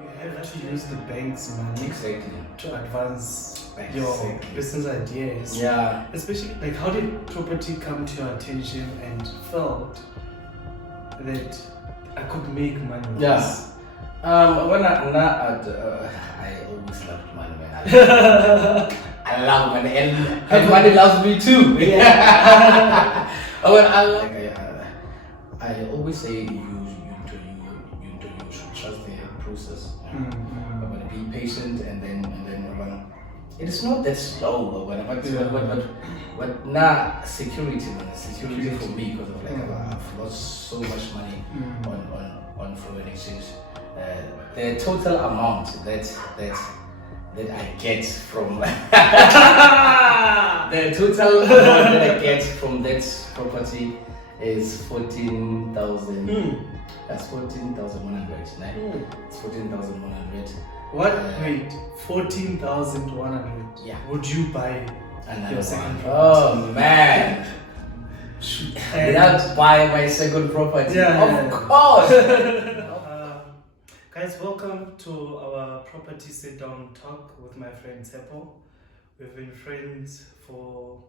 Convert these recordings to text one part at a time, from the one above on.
You have to use the bank's money Exactly. to advance Exactly. your business ideas. Yeah. Especially, like, how did property come to your attention and felt that I could make money with Yeah. this? When I always loved money, man. I love money, and money loves me too. Yeah. When I always say you should trust the process. I'm gonna be patient, and then I'm gonna. It is not that slow, but now security for me, because of I've lost so much money on foreign exchange. The total amount that I get from the total amount that I get from that property is 14,000. That's 14,100. It's 14,100. What? Wait, 14,100. Yeah. Would you buy Another your second one? property? Oh man. Without buying my second property. Yeah, Of course. Guys, welcome to our property sit down talk with my friend Tshepo. We've been friends for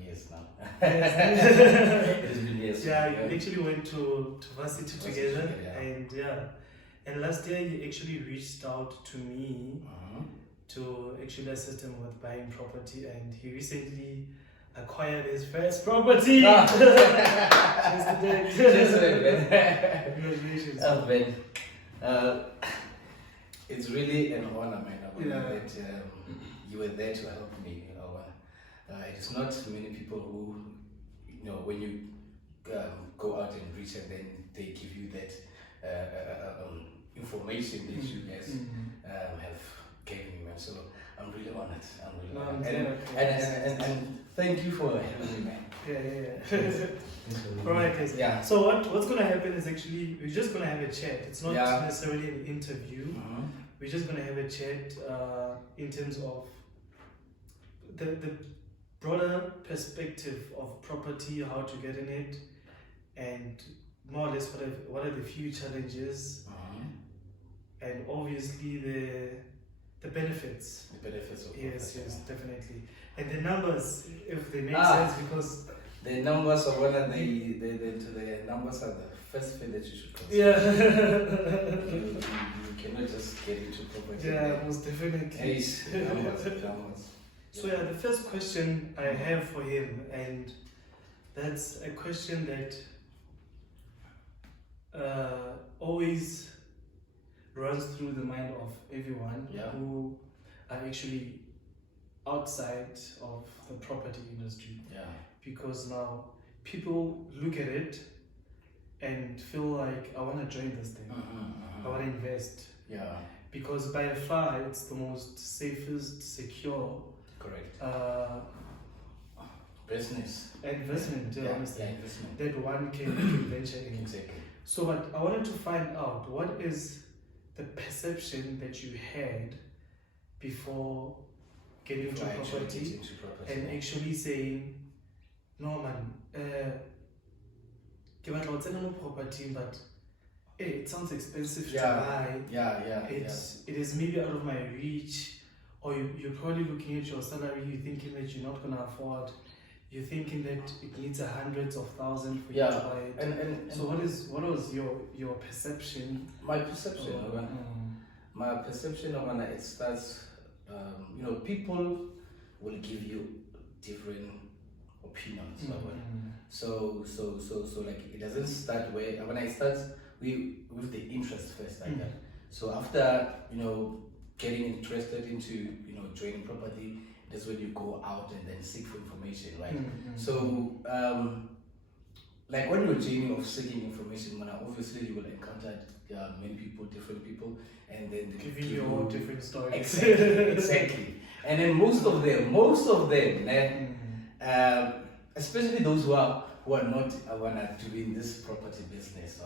Years now. Yes. It has been years. Yeah, you actually went to varsity together, yeah. and last year he actually reached out to me to actually assist him with buying property, and he recently acquired his first property. Cheers to that. Cheers to that, man. Congratulations. Oh, man. It's really an honor, man, that you were there to help me. It's not many people who, when you go out and reach, and then they give you that information that you guys have given me, man. So I'm really honored. And thank you for helping me, man. Yeah. Alright, guys. Yeah. So what's gonna happen is actually we're just gonna have a chat. It's not necessarily an interview. We're just gonna have a chat in terms of the broader perspective of property, how to get in it, and more or less what are the few challenges, and obviously the benefits. The benefits of yes, definitely. And the numbers, if they make sense, because the numbers are the numbers are the first thing that you should consider. Yeah. you cannot just get into property. Yeah, most definitely. Numbers. So the first question I have for him, and that's a question that always runs through the mind of everyone who are actually outside of the property industry. Yeah. Because now people look at it and feel like, I want to join this thing. I want to invest. Yeah. Because by far it's the most safest, secure. Correct. Business. Investment, investment. That one can venture in. Exactly. So what I wanted to find out, what is the perception that you had before getting into property and actually saying, no man, give out lots of property, but it sounds expensive to buy. It is maybe out of my reach, or you're probably looking at your salary, you're thinking that you're not gonna afford. You're thinking that it needs hundreds of thousands for you to buy it. And so what was your perception? My perception, my perception of it starts. People will give you different opinions. So like it doesn't start when I start with the interest first like that. So after getting interested into joining property, that's when you go out and then seek for information, right? So like when you're joining or seeking information, obviously you will encounter many people, different people, and then they give you all different stories. Exactly. And then most of them, especially those who are not doing this property business,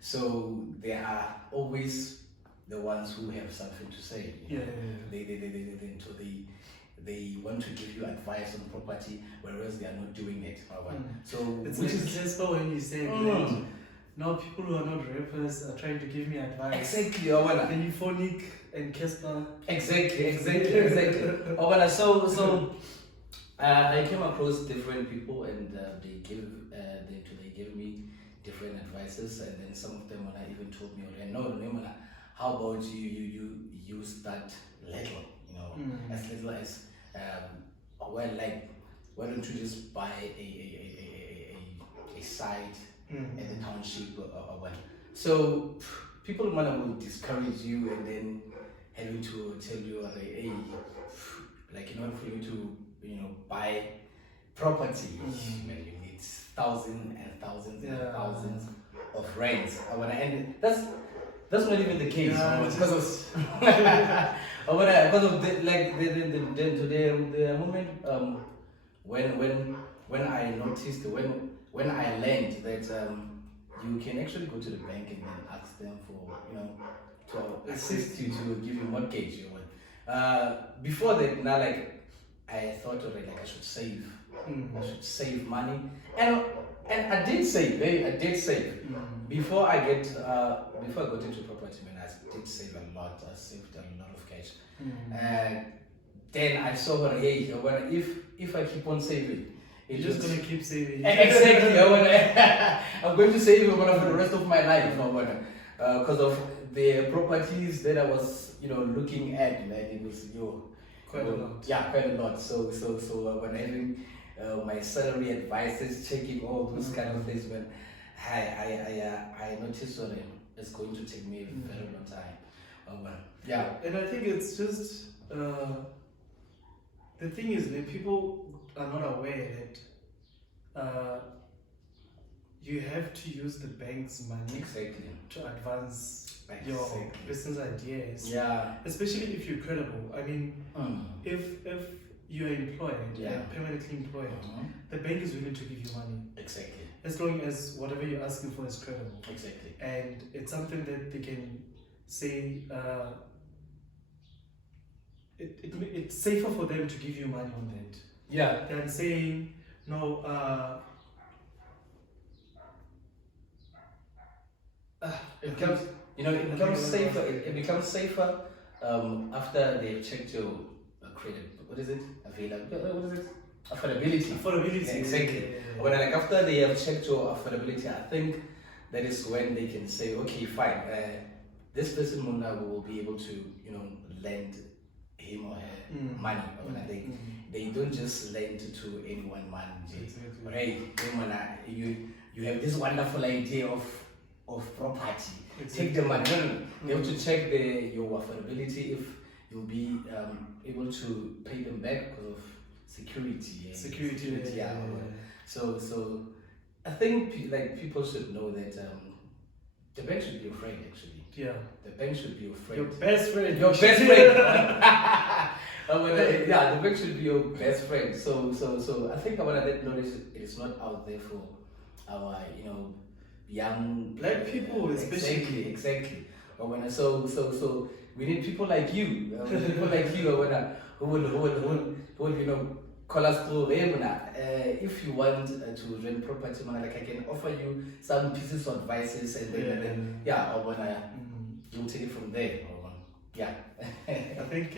so they are always the ones who have something to say. They want to give you advice on property, whereas they are not doing it. So it's which is Tshepo when you say that now people who are not rappers are trying to give me advice. Exactly, Awana. And Euphonic and Casper. Exactly. Awana, so I came across different people, and they give me different advices, and then some of them even told me, no, how about you start little, as little as why don't you just buy a site in the township or what? So people will discourage you, and then having to tell you, hey, like in order for you to buy property, man, you need thousands and thousands and thousands of rents. And that's not even the case, because of the moment when I noticed, when I learned that you can actually go to the bank and then ask them for to assist you to give you mortgage. Before that, now I thought already I should save. I should save money, and I did save. Before I got into property, man, I did save a lot. I saved a lot of cash. Then I saw if I keep on saving, you're just gonna keep saving. Exactly. I'm going to save for the rest of my life. Because of the properties that I was looking at, it was quite a lot. Yeah, quite a lot. So when having my salary advices, checking all those kind of things, when I noticed that it's going to take me a very long time. And I think it's just the thing is that people are not aware that you have to use the bank's money to advance your business ideas. Yeah. Especially if you're credible. I mean, if you're employed and permanently employed, the bank is willing to give you money. Exactly. As long as whatever you're asking for is credible. Exactly. And it's something that they can say. It's safer for them to give you money on that. Yeah. Than saying no. It becomes safer. It becomes safer after they've checked your credit. What is it? What is it? Affordability. Affordability. Yeah, exactly. Yeah. When after they have checked your affordability, I think that is when they can say, okay, fine. This person will be able to lend him or her money. They don't just lend to anyone money. Exactly. Hey, you have this wonderful idea of property. Exactly. Take the money. No. They have to check your affordability, if you'll be able to pay them back because of security. Security. So I think people should know that the bank should be your friend, actually. Yeah. The bank should be your friend. Your best friend. Your best friend. The bank should be your best friend. So I think that knowledge is not out there for our young black people, especially. Exactly. So we need people like you. Who will call us through. If you want to rent property, I can offer you some pieces of advices, and then you'll take it from there. I think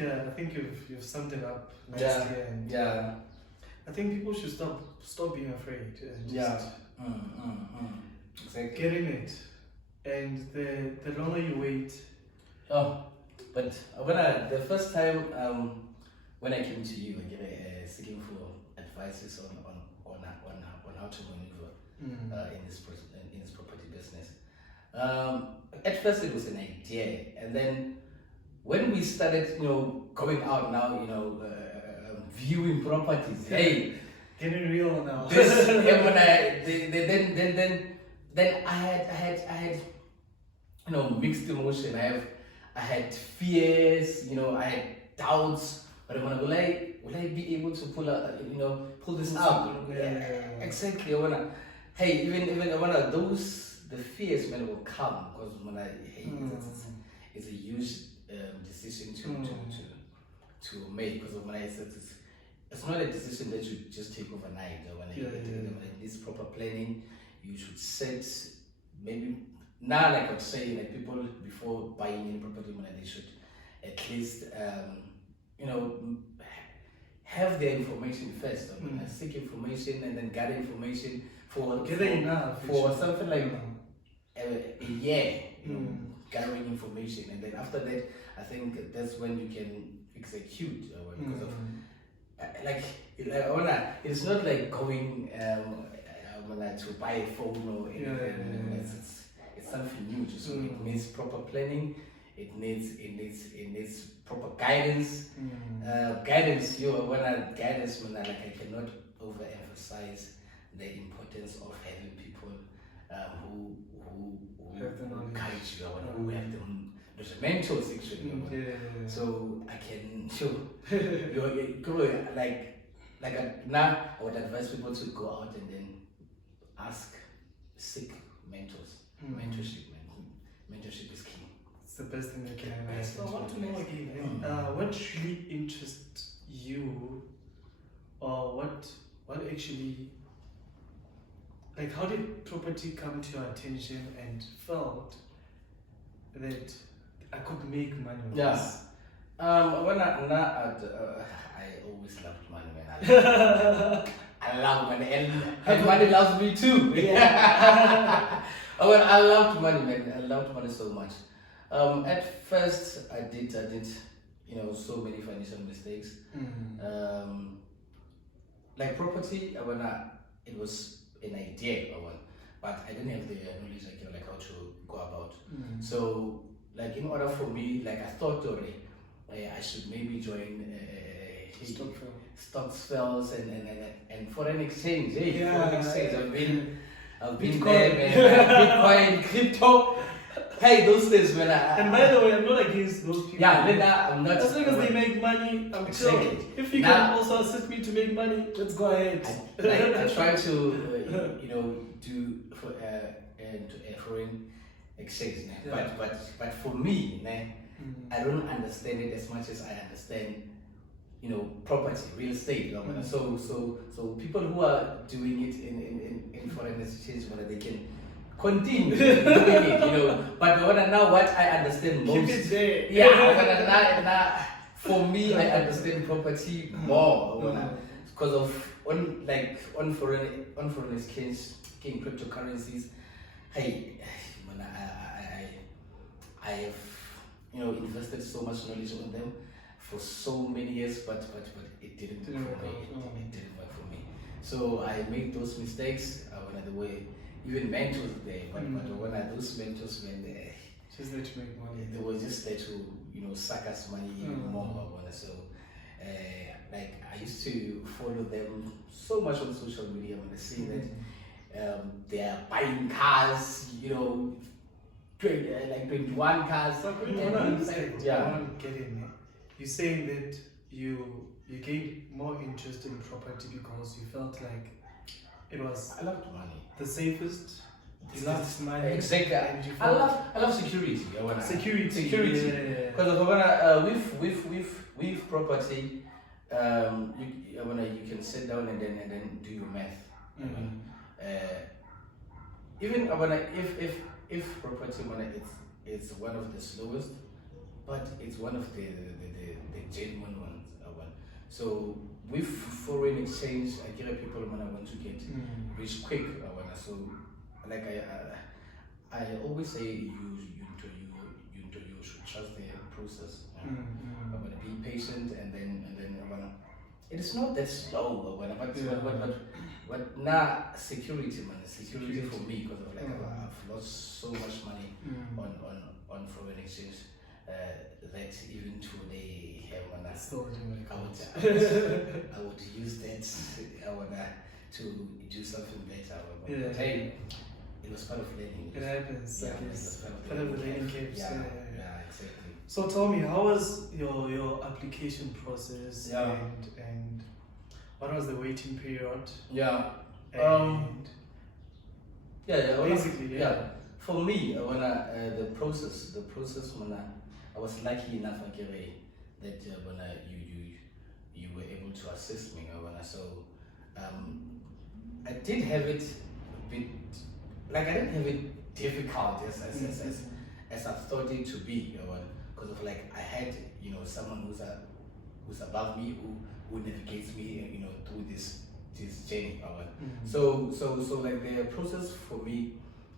you've summed it up nicely. And I think people should stop being afraid and just exactly. get in it. And the longer you wait. But the first time when I came to you, seeking for advices on how to maneuver in this property business. At first it was an idea, and then when we started, going out now, viewing properties, hey, getting real now. Then I had mixed emotion. I had fears, I had doubts. But will I be able to pull this out? Exactly. Even the fears will come, because it's a huge decision to make, because it's not a decision that you just take overnight. In this proper planning, you should set maybe now, like I would say, like people before buying any property, they should at least you know have their information first. Seek information and then gather information for something like a year. Gathering information, and then after that, I think that's when you can execute because of it's not like going to buy a phone or anything. It's something new. So it needs proper planning. It needs proper guidance. Guidance. I cannot overemphasize the importance of having people who guide you, who have the mentors actually. So I can show you're now I would advise people to go out and then seek mentors. Mentorship is key. It's the best thing you can have. So I want to know again, what really interests you, or what actually, like, how did property come to your attention and felt that I could make money with this? When I always loved money, man. I love money, and money loves me too. I loved money, man. I loved money so much. At first, I did, so many financial mistakes. Like property, it was an idea, but I didn't have the knowledge, like how to go about. So, like in order for me, like I thought already, I should maybe join stocks fells and foreign exchange. Foreign exchange. I've been there, man. Bitcoin, crypto. Hey, those things, man. And by the way, I'm not against those people. I'm not. As long as they make money, I'm exactly. chill. If you can also assist me to make money, let's go ahead. I try to, do foreign exchange, but for me, I don't understand it as much as I understand, property, real estate. So people who are doing it in foreign exchange, whether they can continue doing it, But now what I understand most, keep it there. Now for me, I understand property more because of on foreign exchange, cryptocurrencies. Hey, I have invested so much knowledge on them for so many years, but it didn't work for me. It didn't work for me. So I made those mistakes. The way even mentors there, but when those mentors went there, just there to make money. They were just there to suck us money even more. So I used to follow them so much on social media when I see that they are buying cars, 21 cars. So you're saying that you gained more interest in property because you felt like it was I loved money. The safest. You loved money. Exactly. I love security. Security. Because with property, you can sit down and then do your math. Even if property it's one of the slowest, but it's one of the genuine ones. So with foreign exchange, I get people want to get rich quick. So I always say you should trust the process. Be patient and then it is not that slow. But now security for me because of I've lost so much money on foreign exchange that even today I would use that to do something better. Hey, it was part of learning. It happens. It was part of the learning curve. Yeah, exactly. So tell me, how was your application process and what was the waiting period? Basically. For me, the process I was lucky enough that when you were able to assist me. I did have it a bit I didn't have it difficult as I thought it to be, because of like I had someone who's above me who navigates me through this journey. So like the process for me,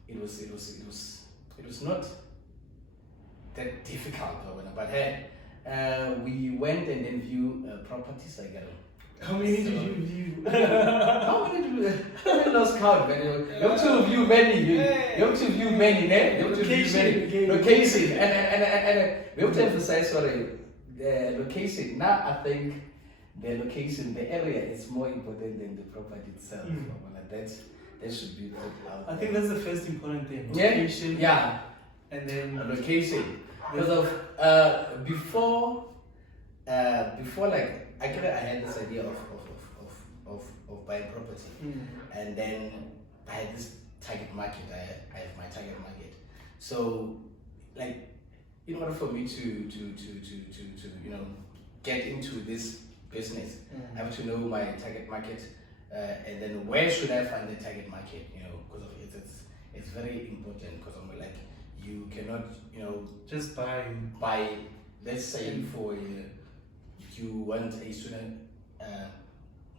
it was not that difficult. But hey, we went and then view properties. I got How many did you view? how many did we? I lost count, man. You have to view many. You have to view many, man. You have to view many. Location. And we have to emphasize, the location. Now I think the location, the area is more important than the property itself. That should be put out. I think that's the first important thing. Location. Yeah. And then location. Because of before like I had this idea of buying property, and then I had this target market. I have my target market. So like in order for me to get into this business, I have to know my target market, and then where should I find the target market? Because of it's very important, because I'm like, you cannot just buy, let's say for you want a student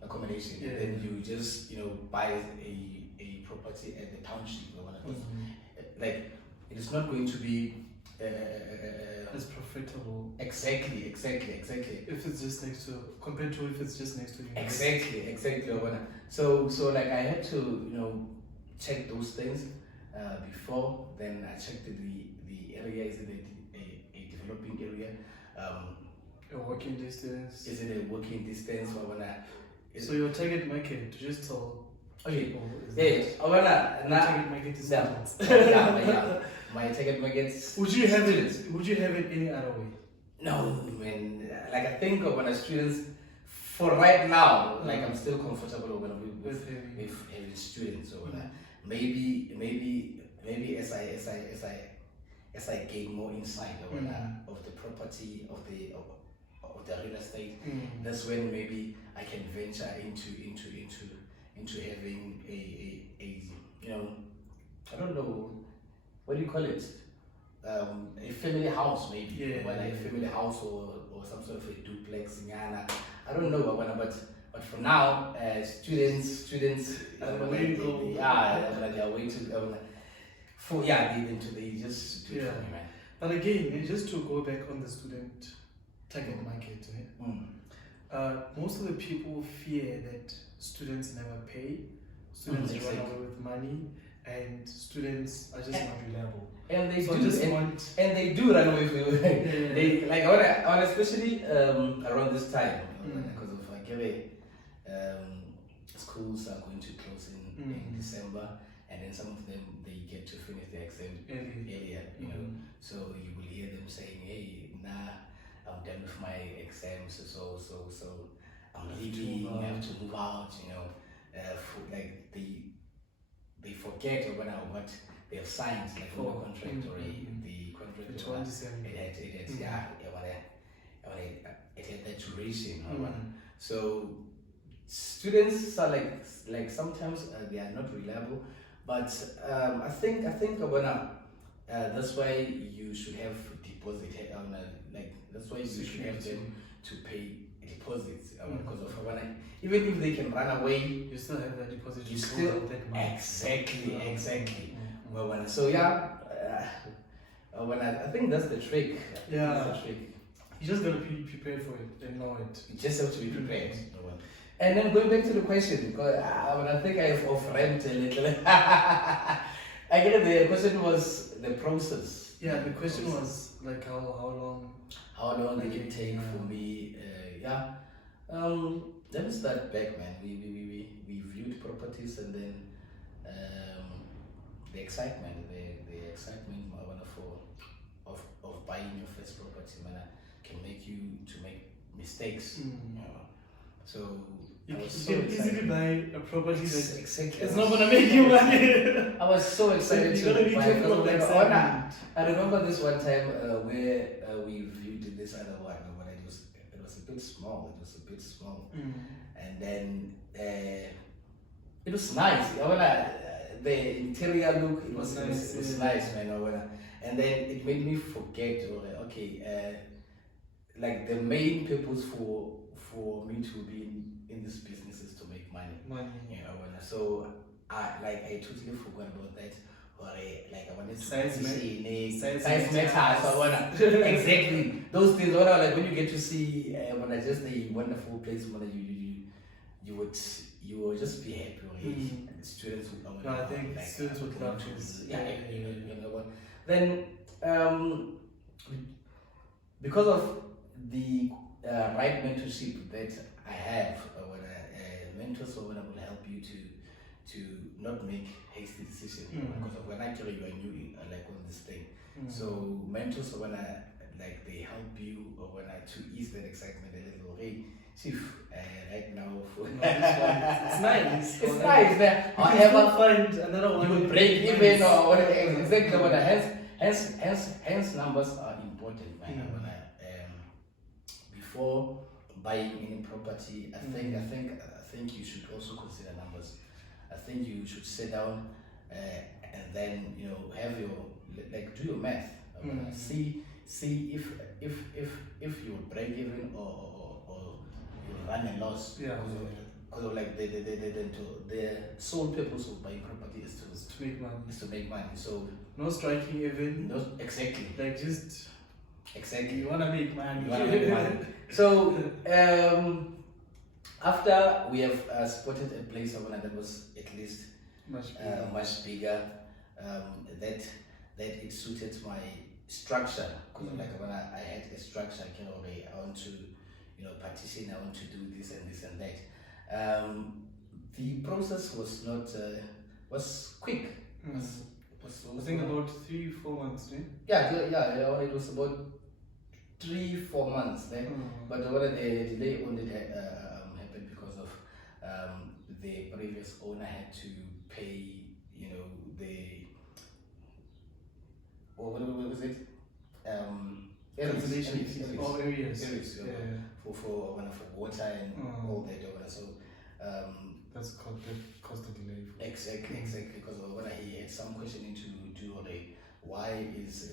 accommodation, and then you just buy a property at the township or whatever. Like it is not going to be as profitable. Exactly. If it's just next to, compared to if it's just next to you. Exactly. So like I had to check those things before. Then I checked the area. Is it a developing area? A walking distance. Is it a walking distance? So your target market, to just tell people. My target market is yeah. My target market. Would you have it any other way? No, man. Like I think when students, for right now, like I'm still comfortable with having students. So maybe as I gain more insight of the property of the real estate, that's when maybe I can venture into having a I don't know, what do you call it, a family house maybe, a family house or some sort of a duplex. I don't know, but for now, students are way to they are way to they just do it for me, man. But again, just to go back on the student target market, most of the people fear that students never pay, students run away with money, and students are just not reliable. And they do run away with they like I want especially around this time, because of schools are going to close in December, and then some of them they get to finish their exam earlier, so you will hear them saying, hey, I'm done with my exams, so I'm leaving, I have to move out, like they forget what they have signed, like for the contract or the contract. It had that duration. So students are like sometimes they are not reliable, but I think that's why you should have deposit that's why you should have them to pay deposits, because of even if they can run away, you still have that deposit. You still exactly. So I think that's the trick. That's the trick. You just gotta be prepared for it and know it. You just have to be prepared. And then going back to the question, because I think I've off-ramped a little. I get the question was the process. Yeah, the question was like how long. How long did it take for me? Let me start back, man. We viewed properties, and then the excitement of buying your first property, man, can make you to make mistakes. So you can easily buy a property that exactly. It's not gonna make you money. I was so excited to buy. I remember this one time where we viewed this other one, but it was a bit small. And then it was nice. The interior look, it was nice, man. And then it made me forget, like the main purpose for me to be in this business is to make money. So I totally forgot about that. Or I wanted to size matters. So exactly those things. Like when you get to see just a wonderful place, you will just be happy. Students would I think students would love this. Then because of the right mentorship that I have, mentors will help you to not make hasty decisions because of when actually you are new on this thing. So mentors they help you to ease that excitement a little. Hey, chief, right now it's nice. It's nice, man. However, find another one. You will break even or whatever. Exactly what hence numbers are important, man. Before buying any property, I think you should also consider numbers. I think you should sit down and then have your do your math. See if you will break even or you run a loss. Because the sole purpose of buying property is to make money. So no striking even. No, exactly. Exactly. You wanna make money. So after we have spotted a place that was at least much bigger, that it suited my structure. Because when I had a structure, I want to partition. I want to do this and that. The process was not was quick. I think about 3-4 months, right? Yeah. It was about 3-4 months then. But the delay only happened because of the previous owner had to pay, what was it? Areas. For water and all that. So that's called the cost of delay. Exactly. Because when he had some questioning to do, why is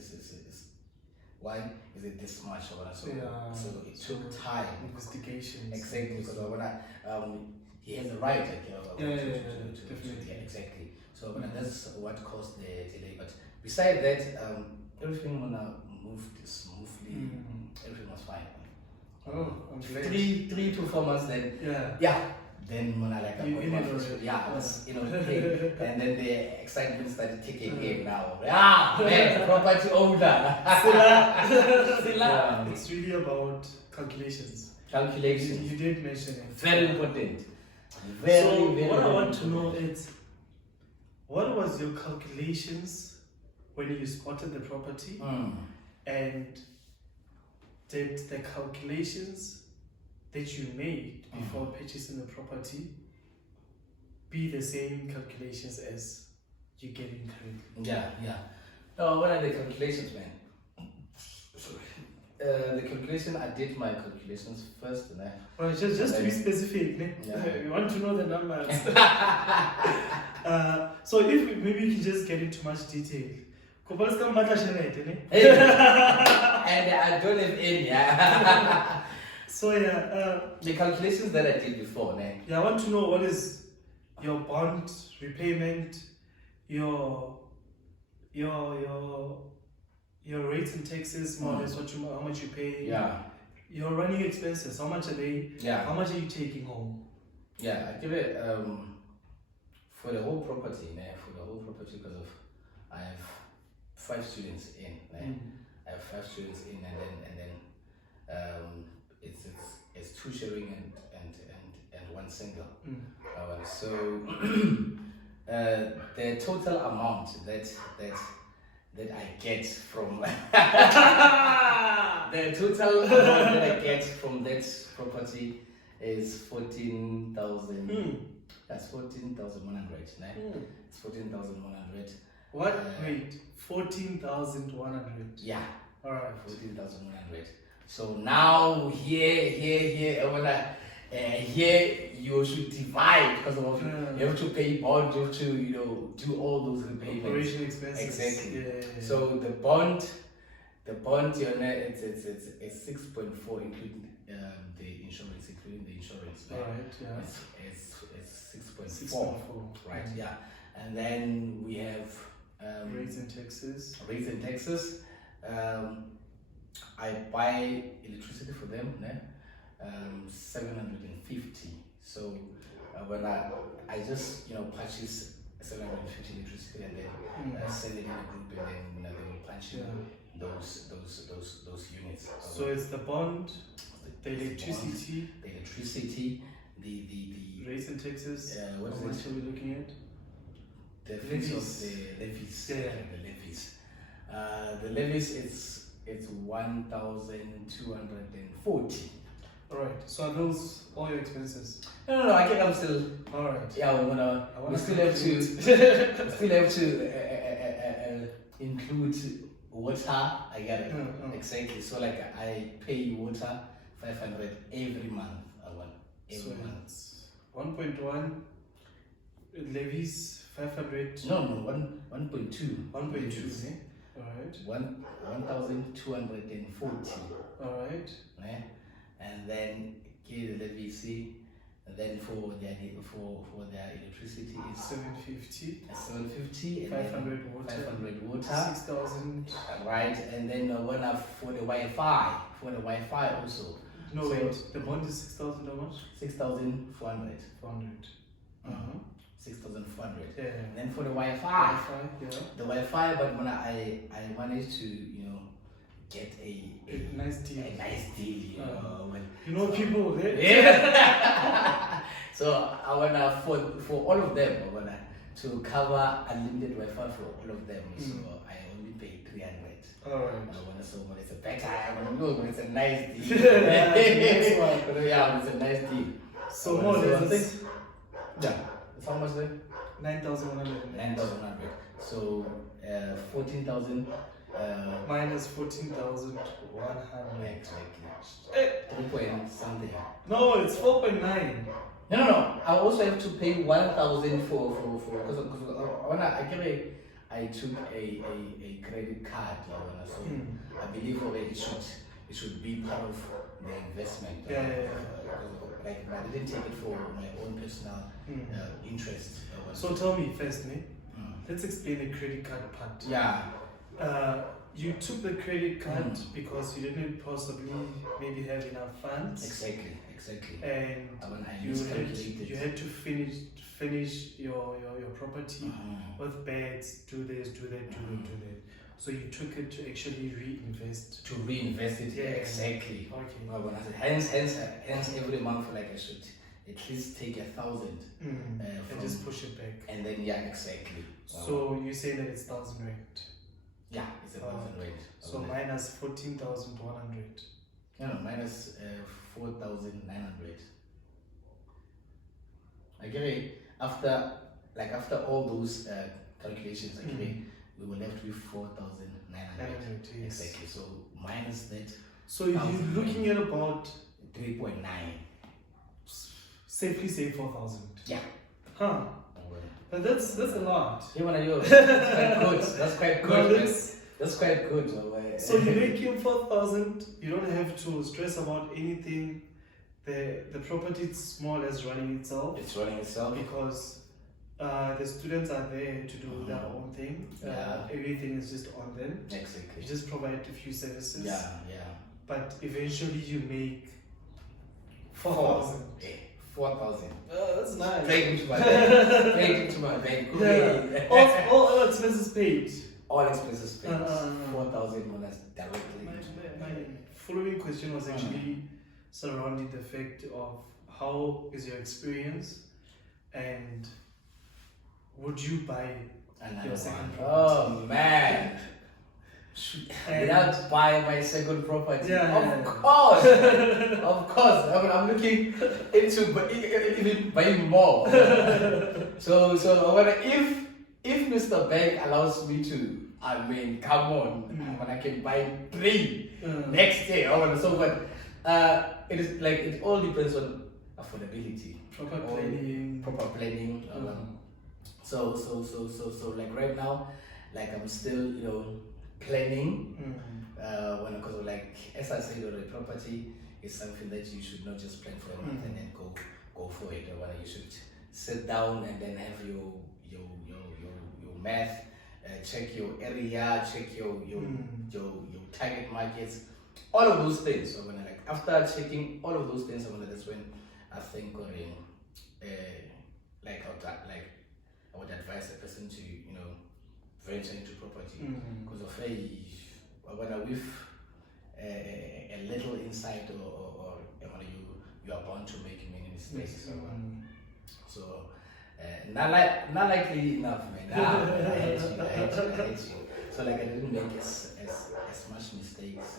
it this much? So it took time. Investigations. Exactly, because he has a right, definitely. Exactly. So that's what caused the delay. But besides that, everything moved smoothly. Everything was fine. I'm glad. 3 to 4 months then. Yeah. Then I was and then the excitement started kicking in now. Man, property owner. It's really about calculations. You did mention it. Very important. What I want to know is, what was your calculations when you spotted the property, and did the calculations that you made before purchasing the property be the same calculations as you getting currently? Yeah. No, what are the calculations, man? Sorry. The calculation, I did my calculations first, and just to be specific, we want to know the numbers. So if maybe you can just get into much detail. And I don't have any. So the calculations that I did before, I want to know what is your bond repayment, your rates and taxes, more or less how much you pay. Your running expenses, how much are they? How much are you taking home? I give it for the whole property, because of I have 5 students in. I have 5 students in, and then it's 2 sharing and 1 single. So the total amount that I get from that property is 14,000. That's 14,100. It's 14,100. What? Wait, 14,100. Yeah. All right. 14,100. So now here, here you should divide because of you have to pay bond, you have to do all those repayments. Operation expenses. Exactly. Yeah. So the bond, it's 6.4 including the insurance, Right. Yeah. It's 6.4. 6.4. Right. Yeah. And then we have rates and taxes. I buy electricity for them, 750. So when I just purchase 750 electricity and then send it in the group, and then they will punch in those units. So it's the bond, the electricity, the rates and taxes. what is much it? are we looking at? The fees of the levies. Yeah. The levies. The levies it's 1,240. Alright, so are those all your expenses? No, I think I'm still. Alright. Yeah, we still have to. We still have to include water. I get it exactly. So like I pay water 500 every month. Every month. It's 1.1 levies 500. No, 1.2. 1.2. Alright. 1,240. Alright. And then the levies, and then for their electricity is 750. 750. 500 water. 500 water. 6,000. Right, and then for the Wi-Fi also. No, so wait. The bond is 6,000 how much? 6,400. 400. 6,400. Yeah. And then for the Wi-Fi, Yeah. the Wi-Fi, but when I managed to get a nice deal. A nice deal, people there. Yeah. So I wanna for all of them, I wanna to cover unlimited Wi-Fi for all of them. So I only pay 300. Alright. So when it's a better, when it's a nice deal. Yeah, it's a nice deal. So more or less, yeah. It's how much then? 9,100. 9,100. So 14,000. Minus 14,100. Exactly. 3 point something. No, it's 4.9. No. I also have to pay 1,000 for because when I took a credit card, so I believe it should be part of the investment. Yeah. Like I didn't take it for my own personal interest. So tell me first, let's explain the credit card part. Yeah. You took the credit card because you didn't possibly maybe have enough funds. Exactly. And you had to finish your property with beds, do this, do that. So you took it to actually reinvest. To reinvest it, yeah. Exactly. Okay. Hence every month, like I should at least take 1,000 and just push it back. And then exactly. So you say that it's 1,000 rand. Yeah, it's 1,000 rand. So minus 14,100. No, minus 4,900. Okay, after all those calculations, we were left with 4,900. Yes. Exactly. So minus that. So you're looking at about 3.9. Safely say 4,000. Yeah. Huh. But that's a lot. That's quite good. That's quite good. So you're making 4,000. You don't have to stress about anything. The property is more or less running itself. It's running itself because the students are there to do their own thing. Everything is just on them. Exactly. You just provide a few services. Yeah. But eventually you make 4,000. 4,000. That's nice. Straight into my bank. Yeah. all expenses paid. All expenses paid. 4,000 bonus directly. My following question was actually surrounding the fact of how is your experience and would you buy your second property? Oh man. Without buying my second property, of course. I'm looking into even buying more. So I wonder if Mr. Bank allows me to. I mean, come on, when I can buy 3 next day. So, but it is like it all depends on affordability, proper planning. proper planning. So like right now, like I'm still planning. Because like as I said already, property is something that you should not just plan for a month and then go for it. You should sit down and then have your math, check your area, check your target markets, all of those things. So when after checking all of those things, that's when I think I would advise a person to venture into property because of with a little insight or you are bound to make many mistakes. So not likely enough, man. I hate you. So like I didn't make as much mistakes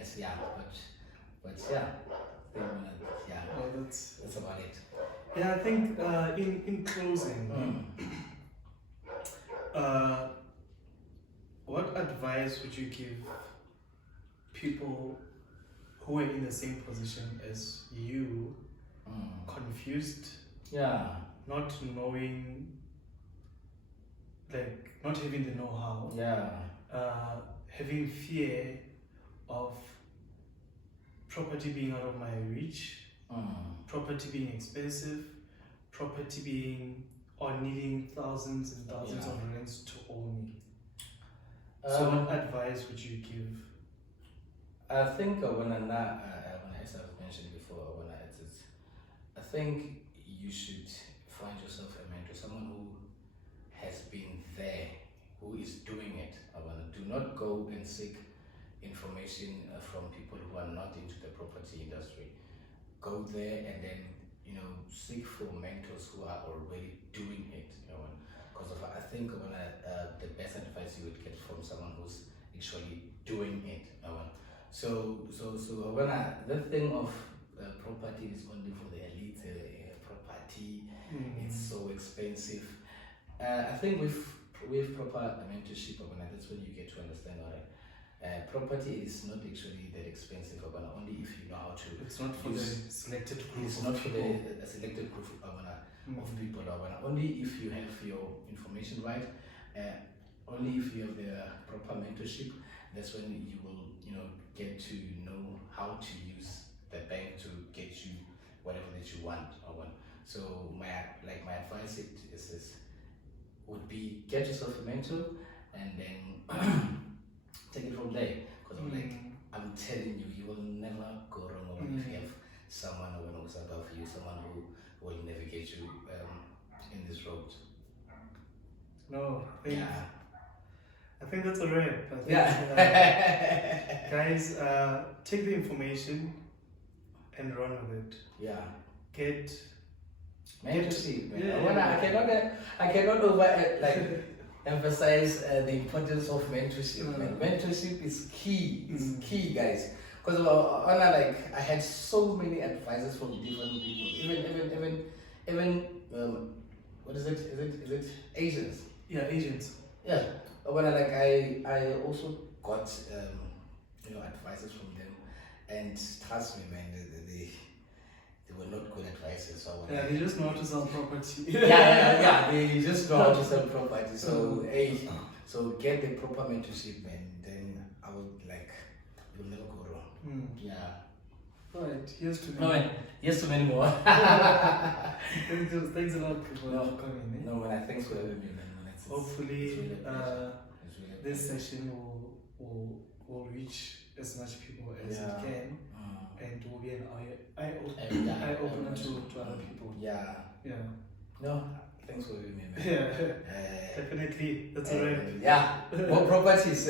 as but yeah, that's about it. Yeah, I think in closing, what advice would you give people who are in the same position as you, confused, not knowing, like not having the know-how, having fear of property being out of my reach, property being expensive, property being or needing thousands and thousands of rands to own me? So what advice would you give? I think as I've mentioned before, I think you should find yourself a mentor, someone who has been there, who is doing it. Do not go and seek information from people who are not into the property industry. Go there and then seek for mentors who are already doing it. Because I think the best advice you would get from someone who's actually doing it. So the thing of property is only for the elite. Property, it's so expensive. I think with proper mentorship, that's when you get to understand property is not actually that expensive, only if you know how to. It's not for the selected group. It's not for the selected group of people. Only if you have your information right, only if you have the proper mentorship, that's when you will get to know how to use the bank to get you whatever that you want. So my advice would be get yourself a mentor and then take it from there. Because I'm telling you, you will never go wrong if you have someone who's above you, someone who will navigate you in this road. No, I think that's a wrap. Guys, take the information and run with it. Get mentorship. I cannot over emphasize the importance of mentorship. Mentorship is key. It's key, guys. Because I had so many advices from different people. Even what is it? Is it agents? Yeah, agents. Yeah. I also got advices from them, and trust me, man, they were not good advices. So they just know how to sell property. They just know how to sell property. So so get the proper mentorship, man. Then I would you'll never go wrong. Right. Here's to many more. Thanks a lot for coming. No, man. Thanks for having me, man. Hopefully, this session will reach as much people as it can, and will be an eye opener to other people. No, thanks for having me, man. Definitely. That's alright. More properties.